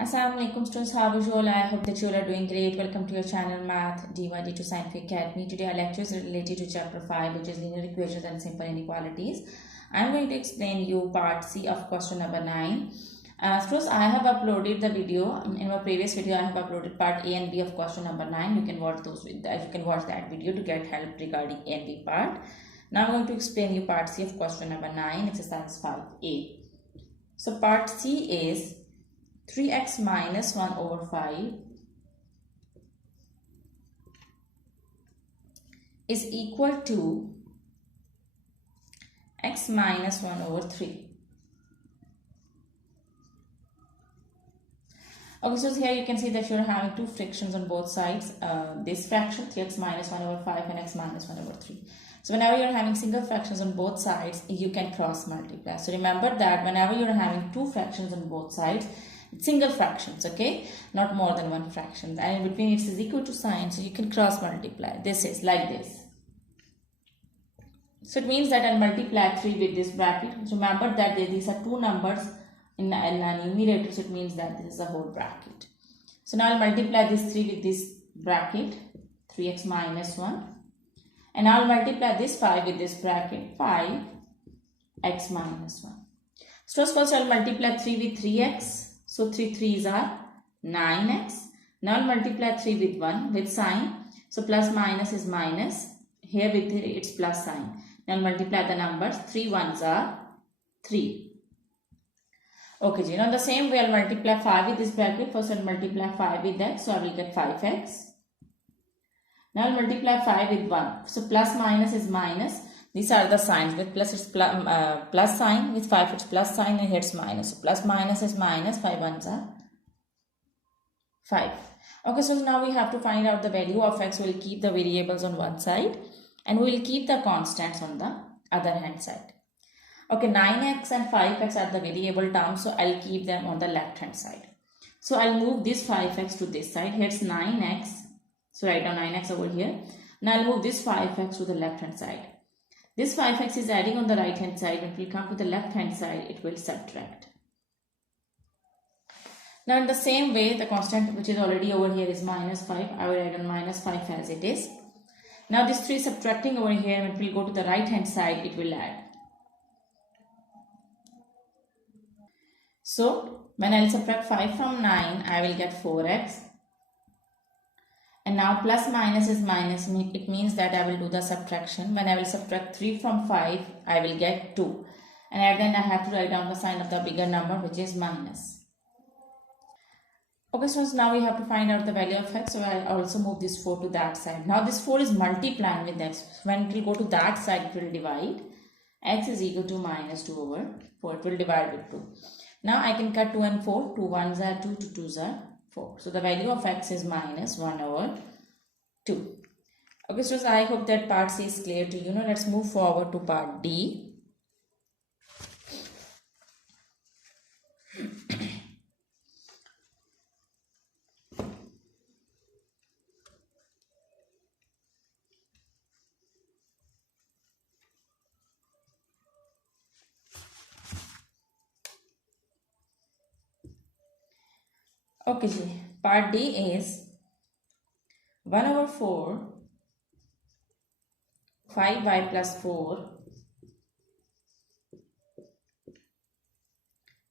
Assalamualaikum students, how are you all? I hope that you all are doing great. Welcome to your channel Math D1D2 Scientific Academy. Today our lecture is related to chapter 5, which is linear equations and simple inequalities. I am going to explain you part C of question number 9. Students, I have uploaded the video. In my previous video, I have uploaded part A and B of question number 9. You can watch that video to get help regarding A and B part. Now I'm going to explain you part C of question number 9, exercise 5A. So part C is 3x minus 1 over 5 is equal to x minus 1 over 3. Okay, so here you can see that you're having two fractions on both sides. This fraction 3x minus 1 over 5 and x minus 1 over 3. So whenever you're having single fractions on both sides, you can cross multiply. So remember that whenever you're having two fractions on both sides, single fractions, okay, not more than one fraction, and in between it is equal to sign, so you can cross multiply. This is like this. So it means that I'll multiply 3 with this bracket. Remember that these are two numbers in a numerator, so it means that this is a whole bracket. So now I'll multiply this 3 with this bracket, 3x minus 1, and I'll multiply this 5 with this bracket, 5x minus 1. So first I'll multiply 3 with 3x. So 3 3s are 9x. Now I'll multiply 3 with 1 with sign. So plus minus is minus. Here with it's plus sign. Now I'll multiply the numbers. 3 1s are 3. Okay, now the same way I'll multiply 5 with this bracket. First I'll multiply 5 with x. So I will get 5x. Now I'll multiply 5 with 1. So plus minus is minus. These are the signs. With plus it's plus sign, with 5 it's plus sign, and here it's minus. So plus minus is minus, 5 ones are 5. Okay, so now we have to find out the value of x. We'll keep the variables on one side and we'll keep the constants on the other hand side. Okay, 9x and 5x are the variable terms, so I'll keep them on the left hand side. So I'll move this 5x to this side. Here's 9x. So write down 9x over here. Now I'll move this 5x to the left hand side. This 5x is adding on the right hand side. When it will come to the left hand side, it will subtract. Now in the same way, the constant which is already over here is minus 5. I will write on minus 5 as it is. Now this 3 subtracting over here, when it will go to the right hand side, it will add. So when I will subtract 5 from 9, I will get 4x. And now plus minus is minus, it means that I will do the subtraction. When I will subtract 3 from 5, I will get 2. And at the end I have to write down the sign of the bigger number, which is minus. Okay, so now we have to find out the value of x. So I also move this 4 to that side. Now this 4 is multiplying with x. When it will go to that side, it will divide. X is equal to minus 2 over 4. It will divide with 2. Now I can cut 2 and 4. 2 1s are 2, 2 2s are 4. So the value of x is minus 1 over 2. Okay, so I hope that part C is clear to you. Now let's move forward to part D. Okay, part D is 1 over 4 5y plus 4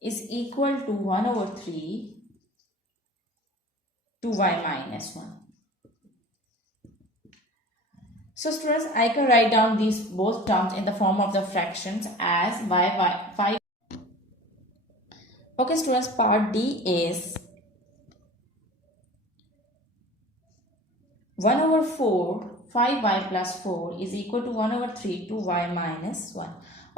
is equal to 1 over 3 2y minus 1. So students, I can write down these both terms in the form of the fractions as 5. Okay students, part D is 1 over 4 5y plus 4 is equal to 1 over 3 2y minus 1.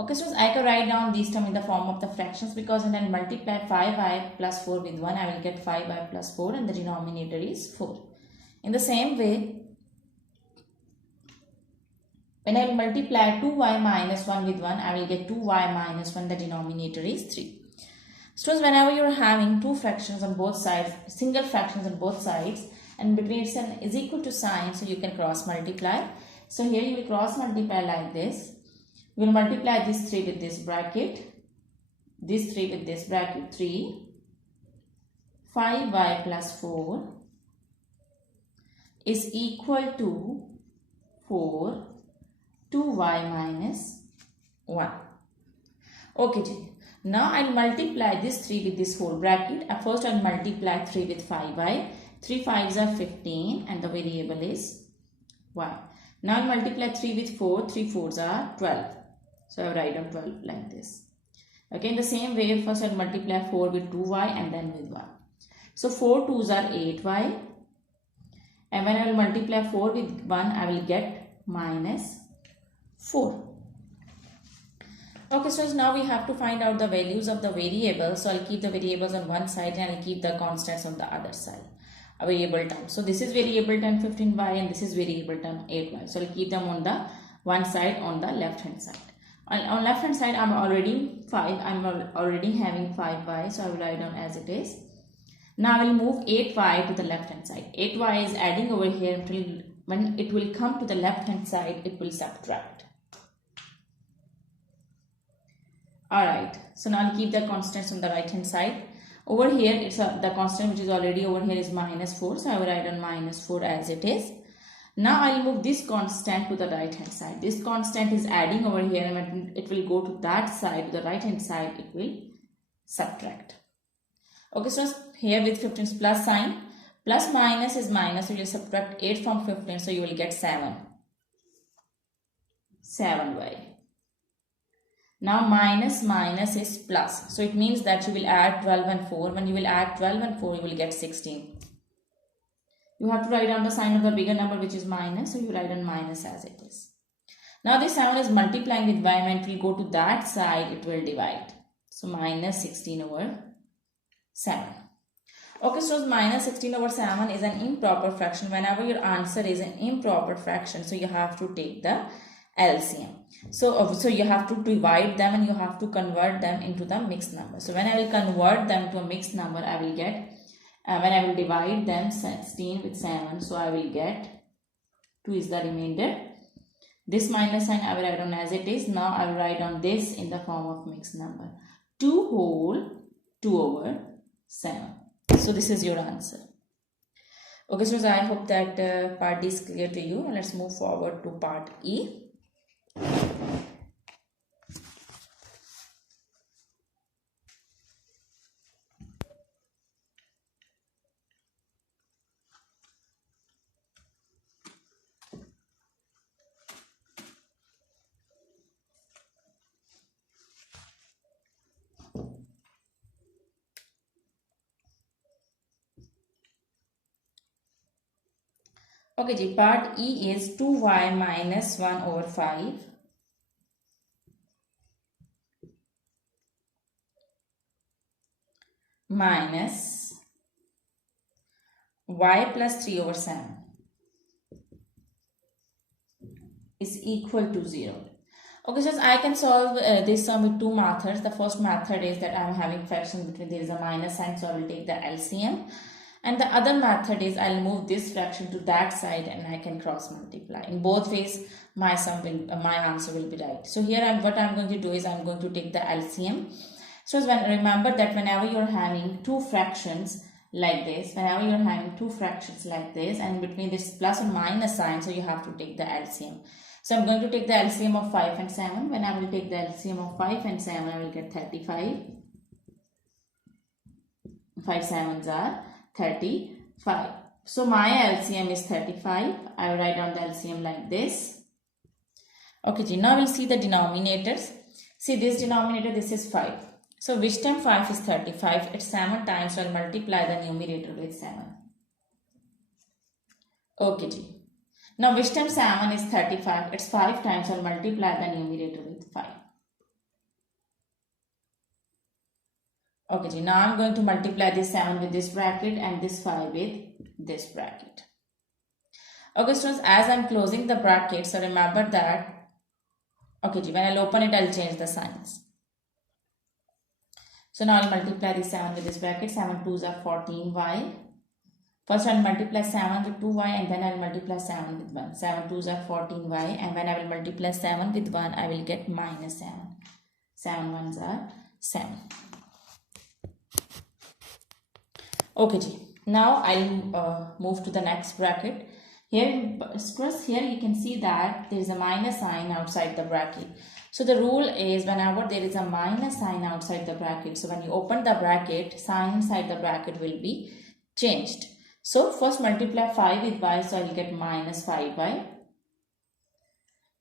Okay, so I can write down these terms in the form of the fractions, because when I multiply 5y plus 4 with 1, I will get 5y plus 4 and the denominator is 4. In the same way, when I multiply 2y minus 1 with 1, I will get 2y minus 1, the denominator is 3. So whenever you are having two fractions on both sides, single fractions on both sides, and between it's an is equal to sign, so you can cross multiply. So here you will cross multiply like this. We will multiply this 3 with this bracket, this 3 with this bracket, 3 5y plus 4 is equal to 4 2y minus 1. Okay, ji. Now I'll multiply this 3 with this whole bracket. First I'll multiply 3 with 5y. 3 5s are 15 and the variable is y. Now I'll multiply 3 with 4. 3 4s are 12. So I'll write down 12 like this. Okay, in the same way, first I'll multiply 4 with 2y and then with 1. So 4 2s are 8y. And when I will multiply 4 with 1, I will get minus 4. Okay, so now we have to find out the values of the variables. So I'll keep the variables on one side and I'll keep the constants on the other side. A variable term. So this is variable term 15y and this is variable term 8y. So I'll keep them on the one side on the left hand side. On left hand side, I'm already having 5y. So I will write down as it is. Now I will move 8y to the left hand side. 8y is adding over here until when it will come to the left hand side, it will subtract. Alright, so now I'll keep the constants on the right hand side. Over here, it's the constant which is already over here is minus 4. So I will write on minus 4 as it is. Now I'll move this constant to the right hand side. This constant is adding over here and when it will go to that side, to the right hand side, it will subtract. Okay, so here with 15's plus sign, plus minus is minus, so you will subtract 8 from 15, so you will get 7. 7y. Now minus is plus. So it means that you will add 12 and 4. When you will add 12 and 4, you will get 16. You have to write down the sign of the bigger number which is minus. So you write down minus as it is. Now this 7 is multiplying with y. When it will go to that side, it will divide. So minus 16 over 7. Okay, so minus 16 over 7 is an improper fraction. Whenever your answer is an improper fraction, so you have to take the LCM. So you have to divide them and you have to convert them into the mixed number. So when I will convert them to a mixed number, I will get, when I will divide them 16 with 7, so I will get 2 is the remainder. This minus sign I will write on as it is. Now I will write on this in the form of mixed number. 2 whole 2 over 7. So this is your answer. Okay, so I hope that part is clear to you. Let's move forward to part E. Okay, ji, part E is 2y minus 1 over 5 minus y plus 3 over 7 is equal to 0. Okay, so I can solve this sum with two methods. The first method is that I am having fraction between there is a minus sign, so I will take the LCM. And the other method is I'll move this fraction to that side and I can cross multiply. In both ways, my answer will be right. So here what I'm going to do is I'm going to take the LCM. So remember that whenever you're having two fractions like this, and between this plus or minus sign, so you have to take the LCM. So I'm going to take the LCM of 5 and 7. When I will take the LCM of 5 and 7, I will get 35. 5 7s are 35. So my LCM is 35. I will write down the LCM like this. Okay, now we'll see the denominators. See this denominator, this is 5. So which time 5 is 35? It's 7 times, so I'll multiply the numerator with 7. Okay, ji. Now which time 7 is 35? It's 5 times, so I'll multiply the numerator with 5. Okay, ji. Now I'm going to multiply this 7 with this bracket and this 5 with this bracket. Okay, students, as I'm closing the bracket, so remember that, okay, ji, when I'll open it, I'll change the signs. So now I'll multiply this 7 with this bracket. 7 2s are 14y. First I'll multiply 7 with 2y and then I'll multiply 7 with 1. 7 2s are 14y, and when I will multiply 7 with 1, I will get minus 7. 7 1s are 7. Okay ji. Now I'll move to the next bracket. Here, first here you can see that there is a minus sign outside the bracket. So the rule is whenever there is a minus sign outside the bracket, so when you open the bracket, sign inside the bracket will be changed. So first multiply 5 with y, so I will get minus 5y.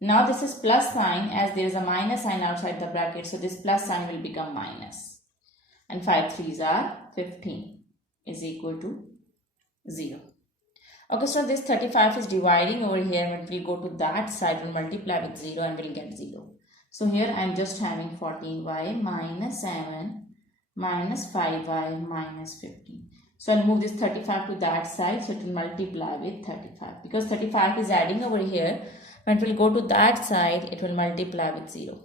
Now this is plus sign, as there is a minus sign outside the bracket, so this plus sign will become minus. And 5 3s are 15 is equal to 0. Okay, so this 35 is dividing over here. When we go to that side, we'll multiply with 0 and we'll get 0. So here I'm just having 14y minus 7 minus 5y minus 15. So I'll move this 35 to that side, so it will multiply with 35. Because 35 is adding over here, when we'll go to that side, it will multiply with 0.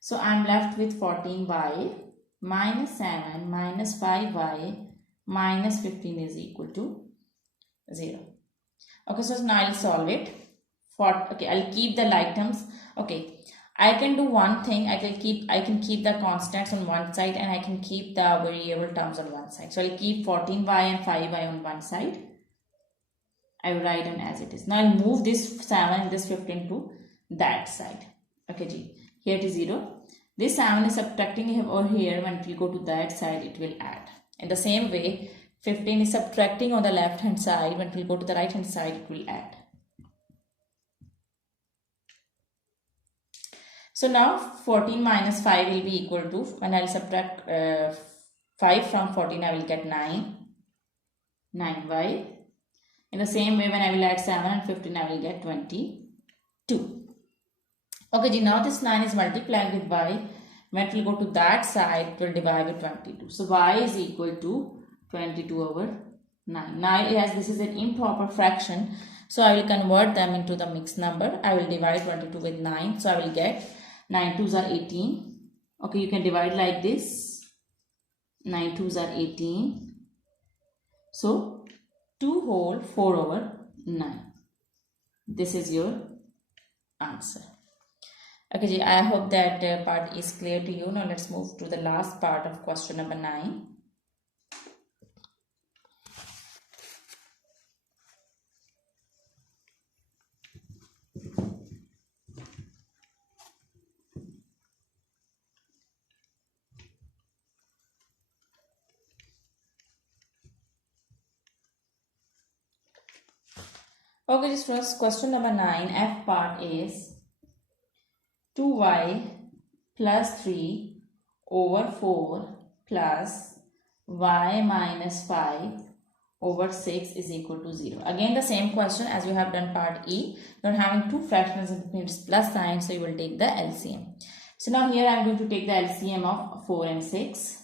So I'm left with 14y minus 7 minus 5y minus 15 is equal to 0. Okay, so now I'll solve it. I'll keep the like terms. Okay, I can do one thing. I can keep the constants on one side and I can keep the variable terms on one side. So I'll keep 14y and 5y on one side. I will write them as it is. Now I'll move this 7 and this 15 to that side. Okay, G. Here it is 0. This 7 is subtracting over here. When we go to that side, it will add. In the same way, 15 is subtracting on the left hand side. When we go to the right hand side, it will add. So now 14 minus 5 will be equal to, when I will subtract 5 from 14, I will get 9y. In the same way, when I will add 7 and 15, I will get 22. Okay, now this 9 is multiplied with y. When we go to that side, it will divide with 22. So y is equal to 22 over 9. Now, as this is an improper fraction, so I will convert them into the mixed number. I will divide 22 with 9. So I will get 9 2s are 18. Okay, you can divide like this. 9 2s are 18. So 2 whole 4 over 9. This is your answer. Okay, I hope that part is clear to you. Now let's move to the last part of question number 9. Okay, just first question number 9, F part is 2y plus 3 over 4 plus y minus 5 over 6 is equal to 0. Again the same question as you have done part E. You're having two fractions and it's plus sign, so you will take the LCM. So now here I am going to take the LCM of 4 and 6.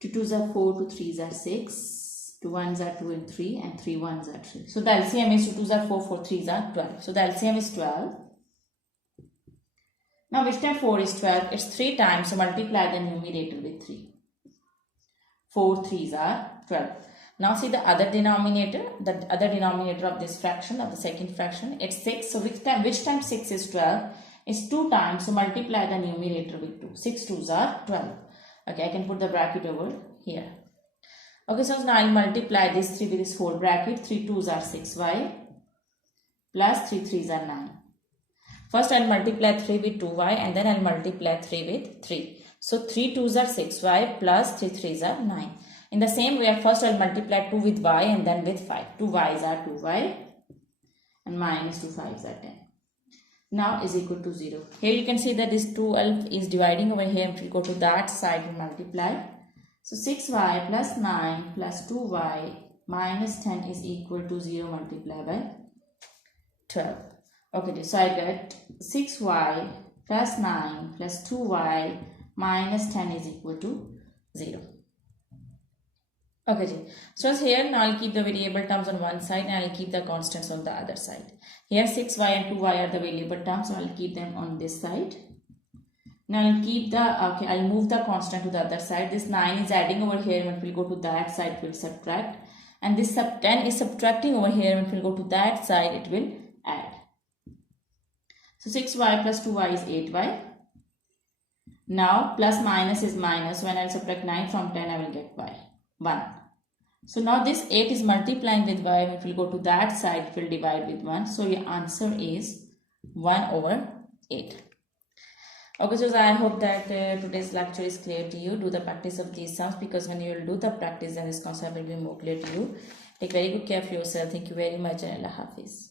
2 2s are 4, 2 3s are 6. 2 1s are 2 and 3 and 3 1s are 3. So the LCM is 2 2s are 4, 4 3s are 12. So the LCM is 12. Now which time 4 is 12? It's 3 times. So multiply the numerator with 3. 4 3s are 12. Now see the other denominator. The other denominator of this fraction, of the second fraction, it's 6. So which time 6 is 12? It's 2 times. So multiply the numerator with 2. 6 2s are 12. Okay, I can put the bracket over here. Okay, so now I'll multiply this 3 with this 4 bracket. 3 2s are 6y plus 3 3s are 9. First I'll multiply 3 with 2y and then I'll multiply 3 with 3. So 3 2s are 6y plus 3 3s are 9. In the same way, first I'll multiply 2 with y and then with 5. 2 y's are 2y and minus 2 5's are 10. Now is equal to 0. Here you can see that this 12 is dividing over here. If we go to that side, we multiply. So 6y plus 9 plus 2y minus 10 is equal to 0 multiplied by 12. Okay, so I get 6y plus 9 plus 2y minus 10 is equal to 0. Okay, so here now I'll keep the variable terms on one side and I'll keep the constants on the other side. Here 6y and 2y are the variable terms, so I'll keep them on this side. Now I'll keep the, I'll move the constant to the other side. This 9 is adding over here. When we go to that side, it will subtract. And this 10 is subtracting over here. When we go to that side, it will add. So 6y plus 2y is 8y. Now plus minus is minus. So when I will subtract 9 from 10, I will get y, 1. So now this 8 is multiplying with y. If we go to that side, it will divide with 1. So your answer is 1 over 8. Okay, so I hope that today's lecture is clear to you. Do the practice of these sums, because when you will do the practice, then this concept will be more clear to you. Take very good care of yourself. Thank you very much, and Allah Hafiz.